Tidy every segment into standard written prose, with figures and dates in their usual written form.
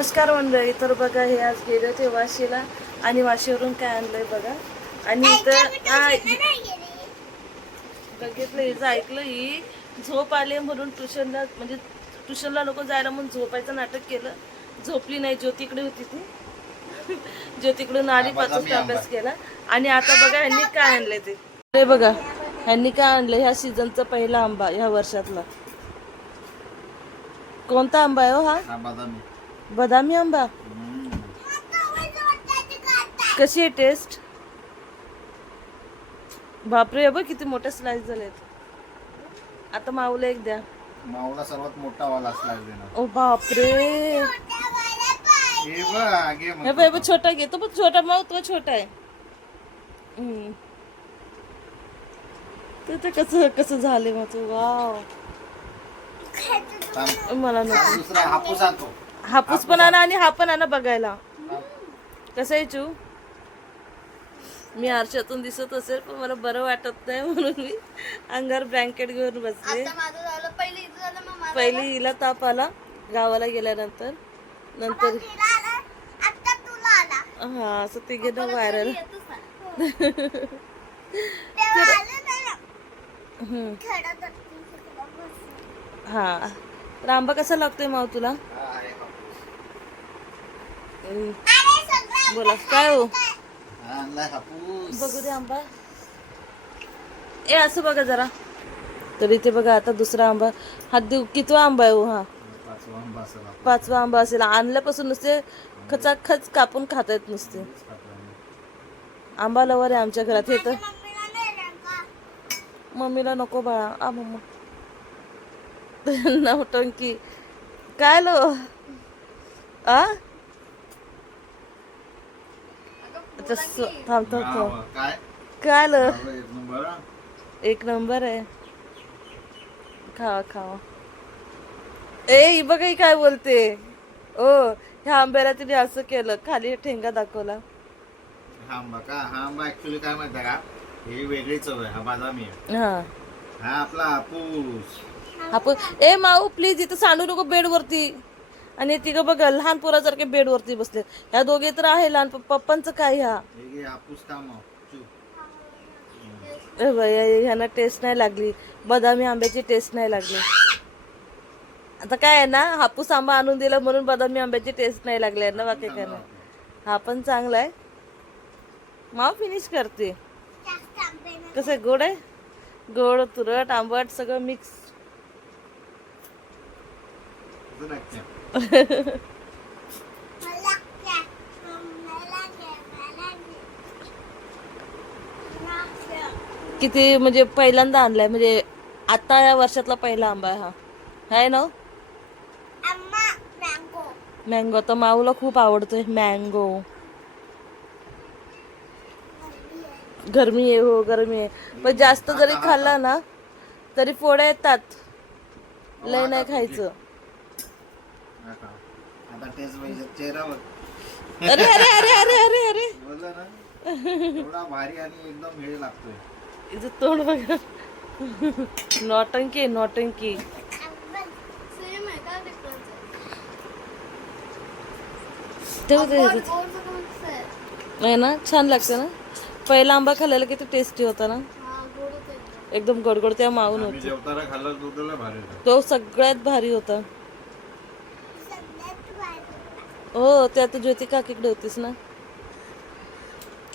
नमस्कार मंडळी. तर बघा, हे आज गेले होते वाशीला आणि वाशीवरून काय आणलंय बघा. आणि इथं बघितलं, हिचं ऐकलं, ही झोप आले म्हणून ट्युशनला, म्हणजे ट्युशनला नको जायला म्हणून झोपायचं नाटक केलं. झोपली नाही, ज्योतीकडे होती ती. ज्योतीकडून आली, 5 वाजता अभ्यास केला. आणि आता बघा ह्यांनी काय आणलंय ते बघा. ह्यांनी काय आणलं, ह्या सीझनचा पहिला आंबा, ह्या वर्षातला. कोणता आंबा आहे हो हा? बदामी आंबा. कशी आहे टेस्ट? बापरे, बघ किती मोठे स्लाइस झालेत. आता माऊला एक द्या. माऊला सर्वात मोठा वाला स्लाइस देणार. ओ बापरे, हे बघ छोटा घे. तो पण छोटा माऊ, तो छोटा आहे. ते कसं कसं झाले माझं. वाव, मला नको. दुसरा हापूस आणतो. हापूस पण आणा आणि हा पण आणा बघायला. कसं आहे चू? मी आरशातून दिसत असेल पण मला बरं वाटत नाही म्हणून मी अंगावर ब्लँकेट घेऊन बसले. पहिली हिला ताप आला गावाला गेल्यानंतर. नंतर हा, असं ते गेलं व्हायरल. हा, तर आंबा कसा लागतोय माव तुला? बोला काय हो. बघू दे आंबा. ए असं बघा जरा. तर इथे बघा आता दुसरा आंबा. हा कितवा आंबा आहे हो? हा, 5वा आंबा असेल. आणल्यापासून नुसते खचाखच कापून खाता येत नुसते. आंबा लवर आहे आमच्या घरात. हे तर मम्मीला नको बाळा. आ मम्मा नवटंकी काय लो. आ थांब काय लो. एक नंबर आहे. खावा खावा. ए ही बघा, ही काय बोलते. ओ, ह्या आंब्याला तिने असं केलं, खाली ठेंगा दाखवला. हा आंबा का? हा आंबा ऍक्च्युली काय माहिती का, ही वेगळी चव आहे. हा बदामी आहे. हा आपला हापूस. हापूस. ए माऊ प्लीज इथं सांडू नको बेड वरती. आणि तिघं बघ लहान पोरासारखे बेड वरती बसले. ह्या दोघे तर आहे लहान. पप्पांचं काय? हापूस का मग? ह्यांना टेस्ट नाही लागली. बदामी आंब्याची टेस्ट नाही लागली. आता काय आहे ना, हापूस आंबा आणून दिला म्हणून बदामी आंब्याची टेस्ट नाही लागली ना, बाकी काय नाही. हा पण चांगला आहे. माव फिनिश करते. कसं आहे, गोड आहे? गोड, तुरट, आंबट सगळं मिक्स. किती म्हणजे पहिल्यांदा आणलाय, म्हणजे आता या वर्षातला पहिला आंबा आहे हा, आहे ना? मँगो तर माऊला खूप आवडतोय. मँगो. गरमी आहे हो, गरमी आहे. पण जास्त जरी खाल्ला ना तरी फोड्या येतात. लय नाही खायचं. अरे अरे अरे अरे अरे अरे, भारी आणि एकदम वेळ लागतोय. इथं तोंड बघा. नौटंकी नौटंकी. नाही ना, छान लागतं ना. पहिला आंबा खाल्लेला किती टेस्टी होता ना, एकदम गडगड. त्या माऊन होत तो सगळ्यात भारी होता. हो, ते आता ज्योती काकीकडे होतीस ना.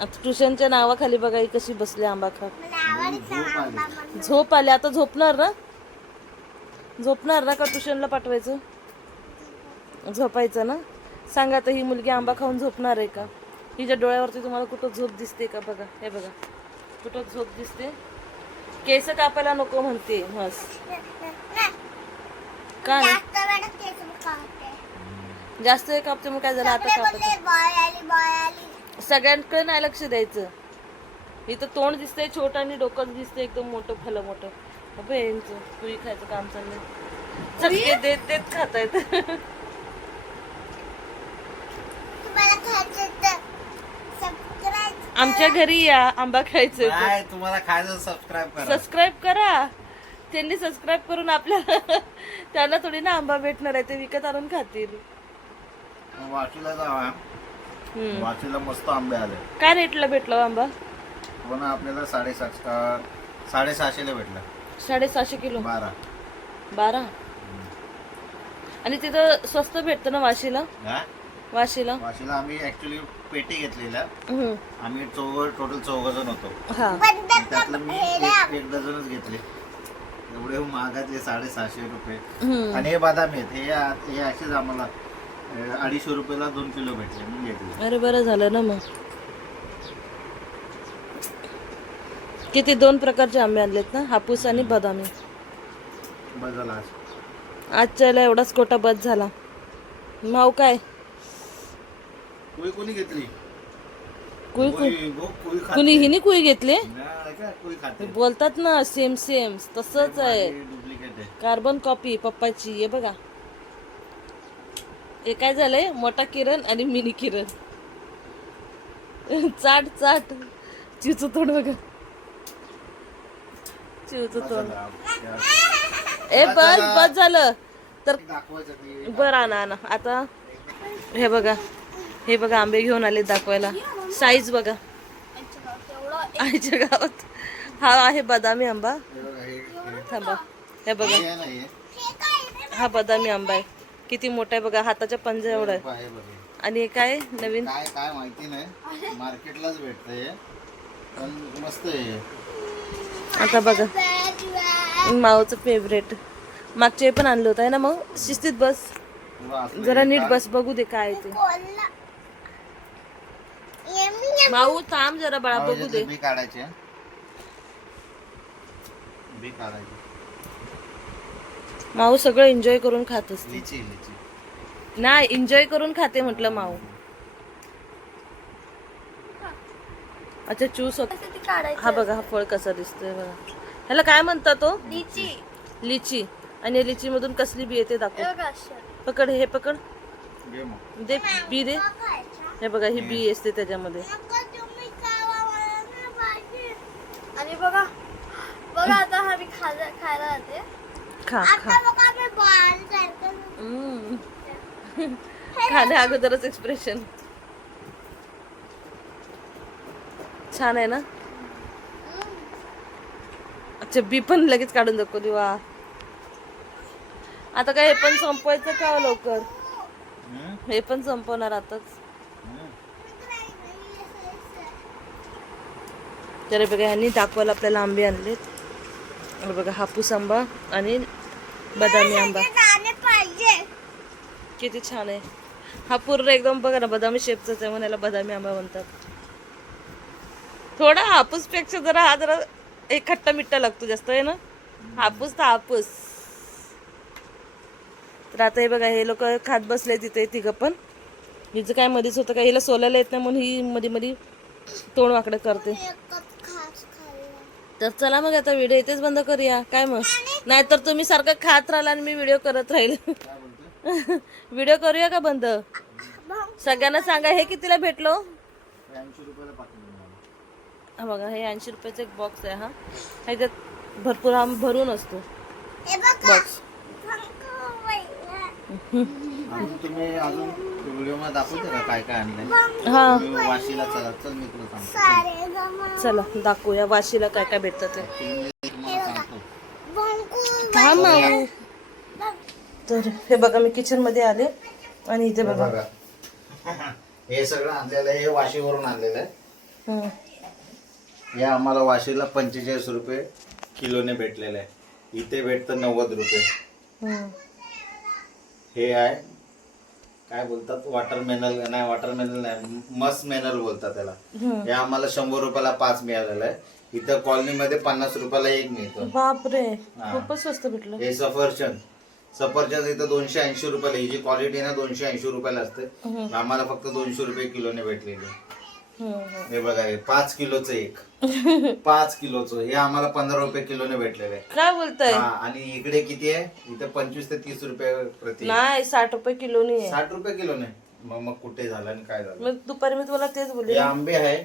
आता ट्युशनच्या नावाखाली बघा ही कशी बसली आंबा खात. झोप आली. आता झोपणार ना? झोपणार ना का ट्युशनला पाठवायचं? झोपायचं ना. सांगा आता, ही मुलगी आंबा खाऊन झोपणार आहे का? हिच्या डोळ्यावरती तुम्हाला कुठं झोप दिसते का? बघा, हे बघा कुठं झोप दिसते. केस कापायला नको म्हणते. मस्त का जास्त वेळ कापते मग काय झालं? आता कापत. सगळ्यांकडे नाही लक्ष द्यायचं. इथं तोंड दिसतंय छोटं आणि डोकं दिसतंय एकदम मोठं, फलं मोठं. यांचं तुही खायचं काम चाललंय. चटके देत देत खातायत. आमच्या घरी या, आंबा खायचं. तुम्हाला खायचं सबस्क्राईब करा. त्यांनी सबस्क्राईब करून आपल्याला त्यांना थोडी ना आंबा भेटणार आहे, ते विकत आणून खातील. वाशीला जावा. हम्म. वाशीला मस्त आंबे आले. काय रेटला भेटला हो आंबा? हो ना, आपल्याला 750 भेटला. 750 किलो. 12. आणि तिथं स्वस्त भेटतं ना वाशीला? हा? वाशीला वाशीला आम्ही ऍक्च्युली पेटी घेतलेल्या. हम्म. आम्ही टोटल 4 जण होतो. हा. त्यातलं मी एक डझनच घेतले. एवढे महागातले 750 रुपये. हम्म. आणि हे बदाम आहेत. हे असेच आम्हाला 250 रुपयाला 2 किलो भेटले. मी घेतले. अरे बरं झालं ना मग. किती 2 प्रकारचे आंबे आणलेत ना, हापूस आणि बदामी. बस झाला आज. आजच्याला एवढाच कोटा बस झाला. माऊ काय कोणी घेतली? कुई कुई कुई खाते. कुणी हिने कुई घेतली? नाही का? कुई खाते. बोलतात ना सेम सेम तसंच आहे. डुप्लिकेट आहे. कार्बन कॉपी पप्पाची. हे बघा, हे काय झालंय, मोठा किरण आणि मिनी किरण. चाट चाट चिवचं तोंड बघा, चिवचं तोंड. ए बस बस झालं तर दाखवायचं ते. बरं आणा आणा. आता हे बघा, हे बघा आंबे घेऊन आले दाखवायला. साईज बघा आईच्या गावात. हा आहे बदामी आंबा. हे बघा, हे थांबा, हे बघा, हे नाही आहे. हा बदामी आंबा आहे. किती मोठा आहे बघा, हाताच्या पंजा एवढा आहे. हे बघा. आणि हे काय नवीन काय काय माहिती नाही, मार्केटलाच भेटतंय पण मस्त आहे. आता बघा, माऊचं फेवरेट. मागच्या वेळी पण आणलं होतं आहे ना मग. शिस्तीत बस, जरा नीट बस, बघू दे काय आहे ते. माऊ थांब जरा बाळा, बघू दे. बी काढायचे. बी काढायचे. माऊ सगळं एन्जॉय करून खात असते. लिची. नाही, एन्जॉय करून खाते म्हटलं माऊ. अच्छा चूस होत. हा बघा, हा फळ कसा दिसतोय बघा. ह्याला काय म्हणतात तो? लिची. आणि लिची मधून कसली बी येते दाखव. पकड, हे पकड, घे मग. दे बी दे. हे बघा, ही बी असते त्याच्यामध्ये. आणि बघा बघा, आता हा मी खायला जाते. खा खा. खाण्या अगोदरच एक्सप्रेशन छान आहे ना. अच्छा, बी पण लगेच काढून दाखवली. वा, आता काय हे पण संपवायचं का लवकर? हे पण संपवणार आताच. तर बघा, ह्यांनी दाखवायला आपल्याला आंबे आणलेत. आणि बघा, हापूस आंबा आणि बदामी आंबा किती छान आहे. हा पूर्ण एकदम बघा ना बदामी शेपचाच आहे, म्हणून याला बदामी आंबा म्हणतात. थोडा हापूस पेक्षा जरा हा जरा एक खट्टा मिठ्ठा लागतो जास्त आहे ना. हापूस तर हापूस. तर आता हे बघा, हे लोक खात बसले तिथे तिघं पण. हिचं काय मध्येच होतं का, हिला सोलायला येत नाही म्हणून ही मध्ये मध्ये तोंड वाकडं करते. तर चला मग आता व्हिडिओ इथेच बंद करूया काय मग. नाहीतर तुम्ही सारखं खात राहिला आणि मी व्हिडिओ करत राहील. व्हिडिओ करूया का बंद? सगळ्यांना सांगा हे कितीला भेटलो. 80 रुपयाला पाकिट. हा बघा, हे 80 रुपयाचा एक बॉक्स आहे. हा ह्याच्यात भरपूर आंब भरून असतो बॉक्स. अजून तुम्ही व्हिडिओ मध्ये दाखवते का काय काय आणलंय? हा तुम्ही वाशीला चला. चल मी तुला सांगतो. चला दाखवूया वाशीला काय काय भेटतं ते. तुम्हाला सांगतो. हा माऊ. तर हे बघा, मी किचन मध्ये आले आणि इथे बघा, हे सगळं आणलेलं आहे. हे वाशीवरून आणलेलं आहे. हम्म. हे आम्हाला वाशीला 45 रुपये किलोने भेटलेलं आहे. इथे भेटतं 90 रुपये. हम्म. हे आहे काय बोलतात, वॉटरमेलन नाही, मस्कमेलन बोलतात त्याला. हे आम्हाला 100 रुपयाला 5 मिळालेलं आहे. इथं कॉलनीमध्ये 50 रुपयाला 1 मिळतो. बापरे, खूपच स्वस्त भेटलं. हे सफरचंद इथं 280 रुपयाला. ही जी क्वालिटी ना 280 रुपयाला असते. आम्हाला फक्त 200 रुपये किलोने भेटलेले. हे बघा, हे 5 किलोचं एक 5 किलोचं हे आम्हाला 15 रुपये किलोने भेटलेलं आहे. काय बोलताय? आणि इकडे किती आहे? इथे 25 ते 30 रुपये प्रति. नाही, 60 रुपये किलोनी आहे. 60 रुपये किलोने. मग कुठे झालं आणि काय झालं? मग दुपारी मी तुम्हाला तेच बोलले. हे आंबे आहे,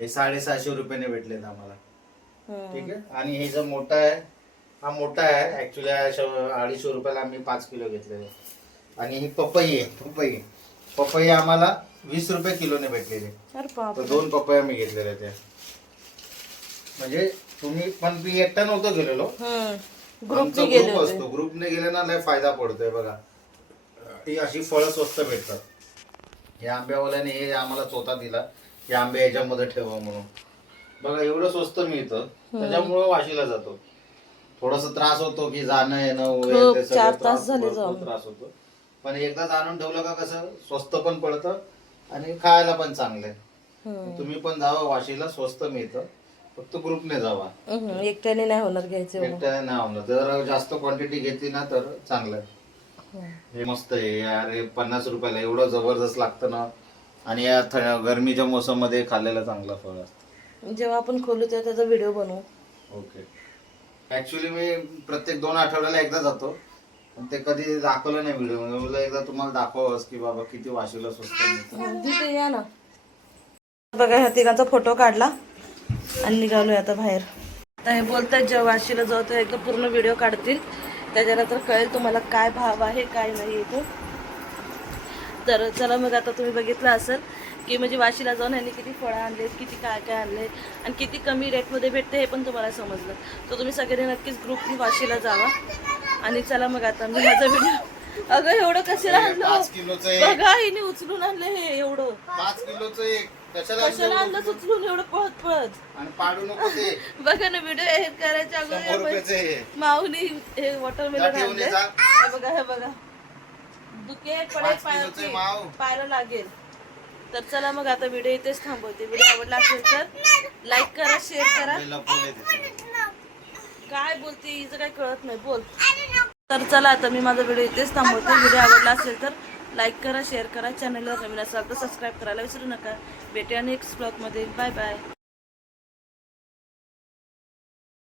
हे 750 रुपयाने भेटले आम्हाला. ठीक आहे. आणि हे जो मोठा आहे, हा मोठा आहे ऍक्च्युली. 250 रुपयाला आम्ही 5 किलो घेतलेले. आणि ही पपई आहे. पपई आम्हाला 20 रुपये किलोने भेटलेले. अरे बाप तर 2 पपया मी घेतलेल्या त्या. म्हणजे तुम्ही पण मी एकटा नव्हतो गेलेलो, ग्रुपने आमचा गेले ग्रुप होते. असतो. ग्रुपने गेले ना लय फायदा पडतोय बघा. ही अशी फळं स्वस्त भेटतात. हे आंब्यावाल्याने हे आम्हाला चोथा दिला की आंबे ह्याच्यामध्ये ठेवा म्हणून. बघा एवढं स्वस्त मिळतं, त्याच्यामुळं वाशीला जातो. थोडस त्रास होतो की जाणं येणं वगैरे ते सगळं 4 तास झाले भरपूर जाऊन. त्रास होतो. पण एकदा आणून ठेवलं का कसं स्वस्त पण पडतं आणि खायला पण चांगलं आहे. तुम्ही पण जावा वाशीला, स्वस्त मिळतं. फक्त ग्रुपने जावा, एकट्याने नाही होणार घ्यायचं एवढं. एकट्याने नाही होणार. जर जास्त क्वांटिटी घेतली ना तर चांगलं आहे. हे मस्त आहे यार. हे 50 रुपयाला एवढं जबरदस्त लागतं ना. आणि या गरमीच्या मोसम मध्ये खाल्लेलं चांगलं फळ असतं. जेव्हा आपण खोलू तेव्हा त्याचा व्हिडिओ बनवू. ओके. ऍक्च्युली मी प्रत्येक 2 आठवड्याला एकदा जातो, पण ते कधी दाखवलं नाही व्हिडिओ मध्ये. मला एकदा तुम्हाला दाखवावंच की बाबा किती वाशीला स्वस्त मिळतं. तिथे या ना. बघा ह्या तिघांचा फोटो काढला आणि निघालोय आता बाहेर. आता हे बोलतात जेव्हा वाशीला जाऊ तर एकदा पूर्ण व्हिडिओ काढतील, त्याच्यानंतर कळेल तुम्हाला काय भाव आहे काय नाही इथे. तर चला मग आता तुम्ही बघितलं असेल की म्हणजे वाशीला जाऊन ह्यांनी किती फळं आणलेत, किती काय काय आणले आणि किती कमी रेटमध्ये भेटते हे पण तुम्हाला समजलं. तर तुम्ही सगळे नक्कीच ग्रुपनी वाशीला जावा. आणि चला मग आता मी माझा व्हिडिओ. अगं एवढं कशाला आणलं? 5 किलोचं एक. बघा हिने उचलून आणलं हे एवढं. 5 किलोचं एक कशाला कशाला आणलं उचलून एवढं पळत पळत? आणि पाडू नको ते. बघा ना व्हिडिओ एडिट करायच्या 100 अगोदर रुपयाचं हे. माऊनी हे वॉटरमेलन ठेवून आणले. ये जा. हे बघा हे बघा दुखे पडे 5 किलोचे माव. पायला लागेल. तर चला मग आता व्हिडिओ इथेच थांबवते. व्हिडिओ आवडला असेल तर लाईक करा, शेअर करा. हे लपवलंय तिथे. काय बोलते हिचं काय कळत नाही, बोल. तर चला आता मी माझा व्हिडिओ इथेच थांबवते. व्हिडिओ आवडला असेल तर लाईक करा, शेअर करा. चॅनलला नवीन असाल तर सबस्क्राईब करायला विसरू नका. भेटूया नेक्स्ट ब्लॉगमध्ये. Bye bye.